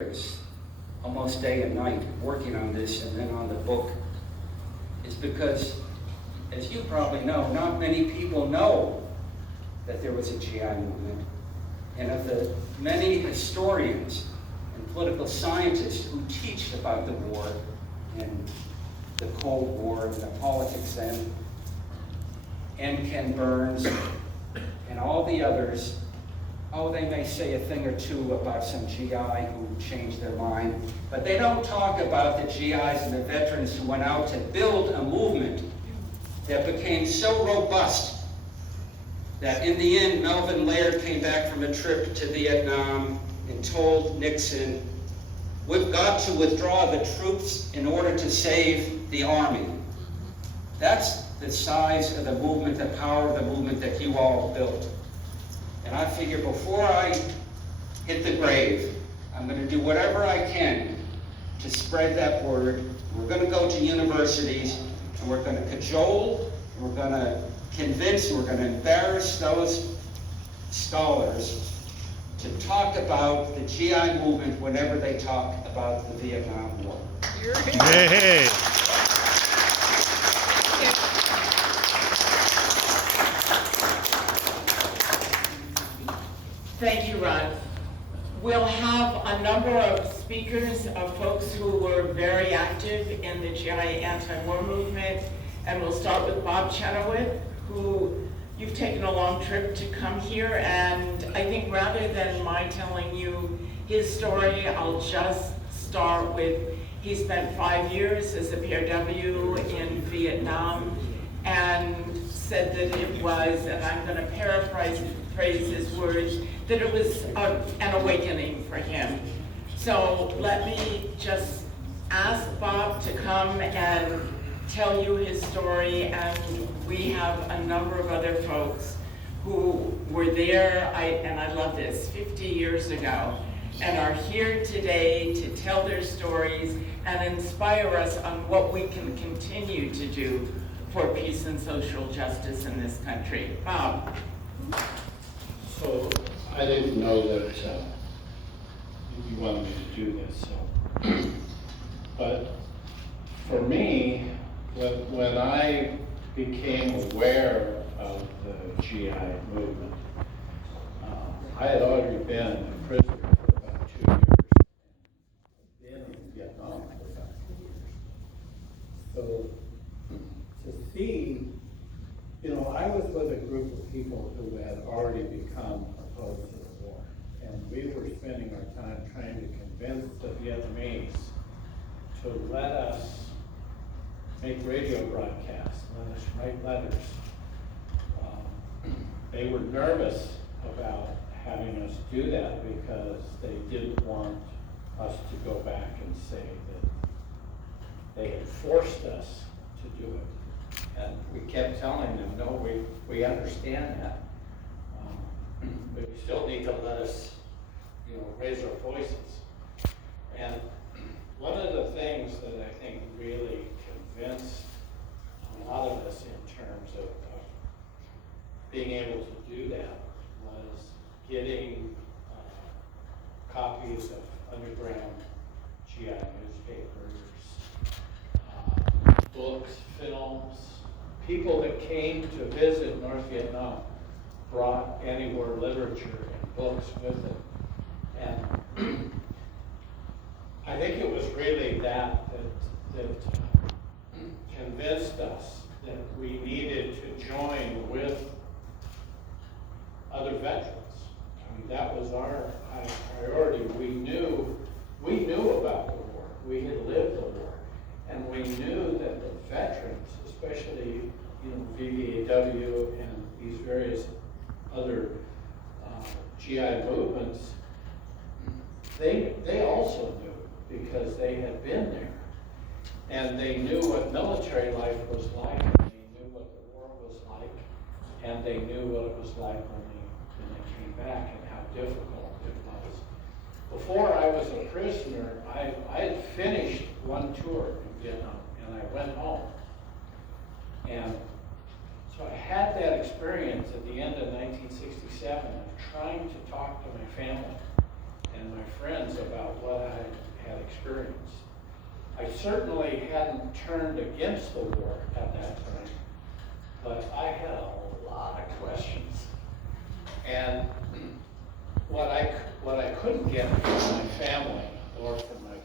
years, almost day and night, working on this and then on the book, is because, as you probably know, not many people know that there was a GI movement. And of the many historians and political scientists who teach about the war and the Cold War and the politics then, and Ken Burns and all the others, oh, they may say a thing or two about some GI who changed their mind, but they don't talk about the GIs and the veterans who went out to build a movement that became so robust that in the end, Melvin Laird came back from a trip to Vietnam and told Nixon, "We've got to withdraw the troops in order to save the army." That's the size of the movement, the power of the movement that you all built. And I figure before I hit the grave, I'm going to do whatever I can to spread that word. We're going to go to universities, and we're going to cajole, and we're going to convince, and we're going to embarrass those scholars to talk about the GI movement whenever they talk about the Vietnam War. Hey. Thank you, Ron. We'll have a number of speakers, of folks who were very active in the GI anti-war movement, and we'll start with Bob Chenoweth, who you've taken a long trip to come here, and I think rather than my telling you his story, I'll just start with, he spent 5 years as a POW in Vietnam, and said that it was, and I'm going to paraphrase his words, that it was an awakening for him. So let me just ask Bob to come and tell you his story, and we have a number of other folks who were there, and I love this, 50 years ago, and are here today to tell their stories and inspire us on what we can continue to do for peace and social justice in this country. Bob. So I didn't know that you wanted me to do this. So, but for me, when I became aware of the GI movement, I had already been a prisoner for about 2 years, and been in Vietnam for about 2 years. So to see, I was with a group of people who had already become opposed to the war. And we were spending our time trying to convince the Vietnamese to let us make radio broadcasts, let us write letters. They were nervous about having us do that because they didn't want us to go back and say that they had forced us to do it. And we kept telling them, no, we understand that. But you still need to let us, raise our voices. And one of the things that I think really convinced a lot of us in terms of being able to do that was getting copies of underground GI newspapers, books, films. People that came to visit North Vietnam brought anti-war literature and books with them. And I think it was really that convinced us that we needed to join with other veterans. I mean, that was our high priority. We knew about the war. We had lived the war. And we knew that the veterans, especially VVAW and these various other GI movements, they also knew because they had been there. And they knew what military life was like, and they knew what the war was like, and they knew what it was like when they came back and how difficult it was. Before I was a prisoner, I had finished one tour in Vietnam, and I went home. And so I had that experience at the end of 1967 of trying to talk to my family and my friends about what I had experienced. I certainly hadn't turned against the war at that time, but I had a lot of questions. And what I couldn't get from my family or from my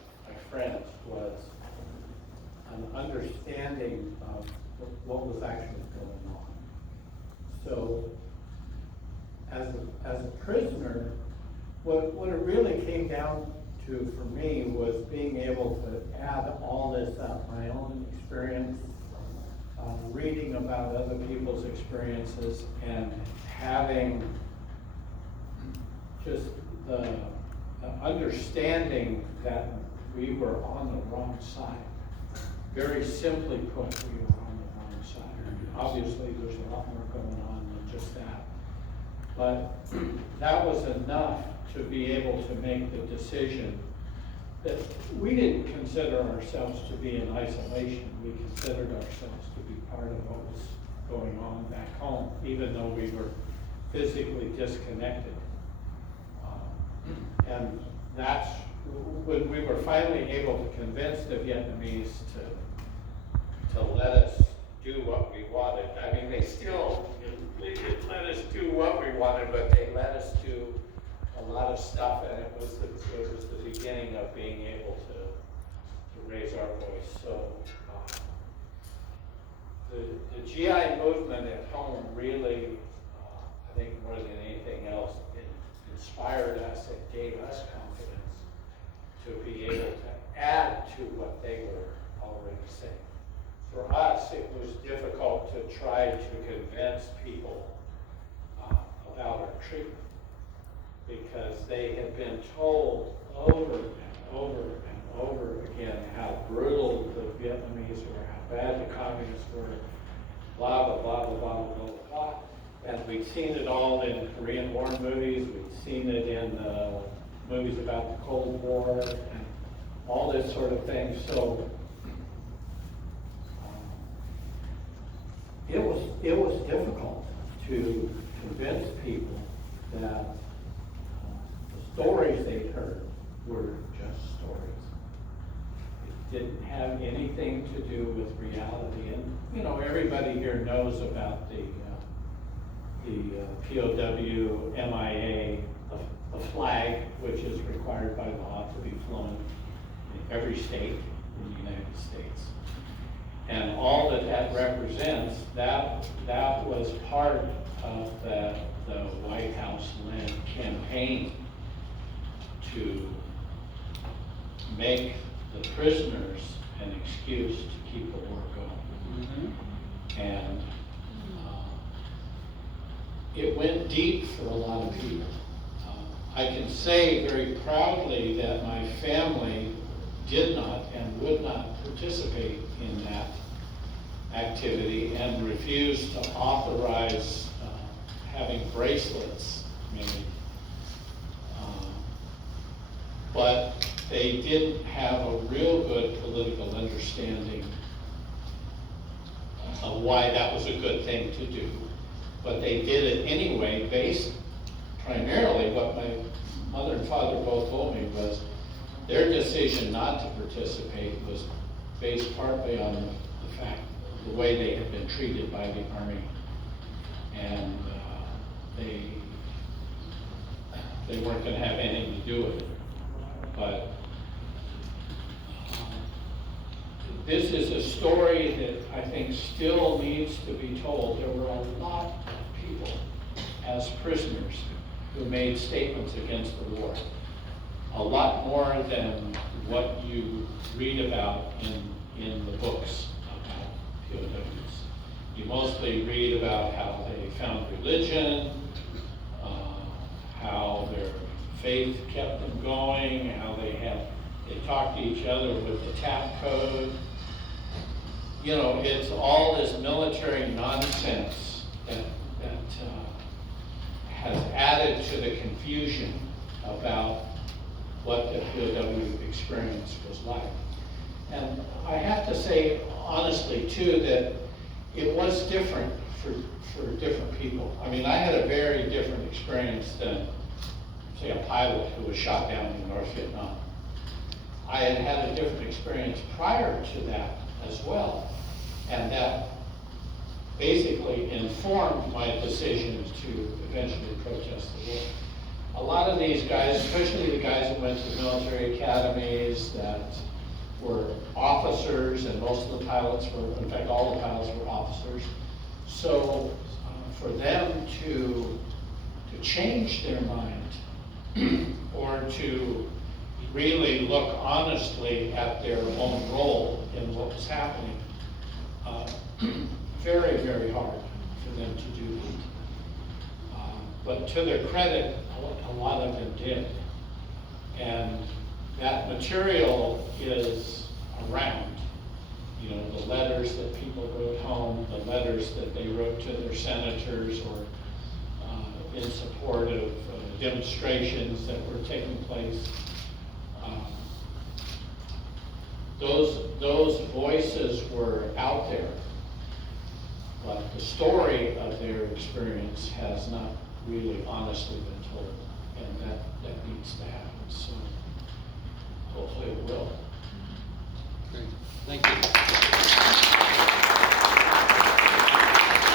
friends was an understanding of what was actually going on. So, as a prisoner, what it really came down to for me was being able to add all this up, my own experience, reading about other people's experiences, and having just the understanding that we were on the wrong side. Very simply put, we were on the wrong side. Obviously, there's a lot more going on than just that. But that was enough to be able to make the decision that we didn't consider ourselves to be in isolation. We considered ourselves to be part of what was going on back home, even though we were physically disconnected. And that's when we were finally able to convince the Vietnamese to let us do what we wanted. I mean, they didn't let us do what we wanted, but they let us do a lot of stuff, and it was the beginning of being able to raise our voice. So the GI movement at home really, I think more than anything else, it inspired us and gave us confidence to be able to add to what they were already saying. For us, it was difficult to try to convince people about our treatment, because they had been told over and over and over again how brutal the Vietnamese were, how bad the communists were, blah, blah, blah, blah, blah, blah, blah, blah. And we'd seen it all in Korean War movies, we'd seen it in movies about the Cold War, and all this sort of thing. So it was difficult to convince people that the stories they'd heard were just stories. It didn't have anything to do with reality. And, you know, everybody here knows about the POW, MIA, the flag, which is required by law to be flown in every state in the United States. And all that represents, that was part of the White House-led campaign to make the prisoners an excuse to keep the war going. Mm-hmm. And it went deep for a lot of people. I can say very proudly that my family did not and would not participate in that activity and refused to authorize having bracelets made. But they didn't have a real good political understanding of why that was a good thing to do. But they did it anyway, based primarily, what my mother and father both told me was their decision not to participate was based partly on the fact, the way they had been treated by the Army. And they weren't going to have anything to do with it. But this is a story that I think still needs to be told. There were a lot of people as prisoners who made statements against the war. A lot more than what you read about in the books about POWs. You mostly read about how they found religion, how their faith kept them going, how they talked to each other with the tap code. You know, it's all this military nonsense that has added to the confusion about what the POW experience was like. And I have to say honestly too that it was different for different people. I mean, I had a very different experience than say, a pilot who was shot down in North Vietnam. I had had a different experience prior to that as well, and that basically informed my decision to eventually protest the war. A lot of these guys, especially the guys that went to military academies that were officers, and most of the pilots were, in fact, all the pilots were officers. So for them to change their mind or to really look honestly at their own role in what was happening, very, very hard for them to do that. But to their credit, a lot of them did. And that material is around. You know, the letters that people wrote home, the letters that they wrote to their senators, or in support of demonstrations that were taking place. Those voices were out there, but the story of their experience has not really honestly been told, and that needs to happen. So hopefully it will.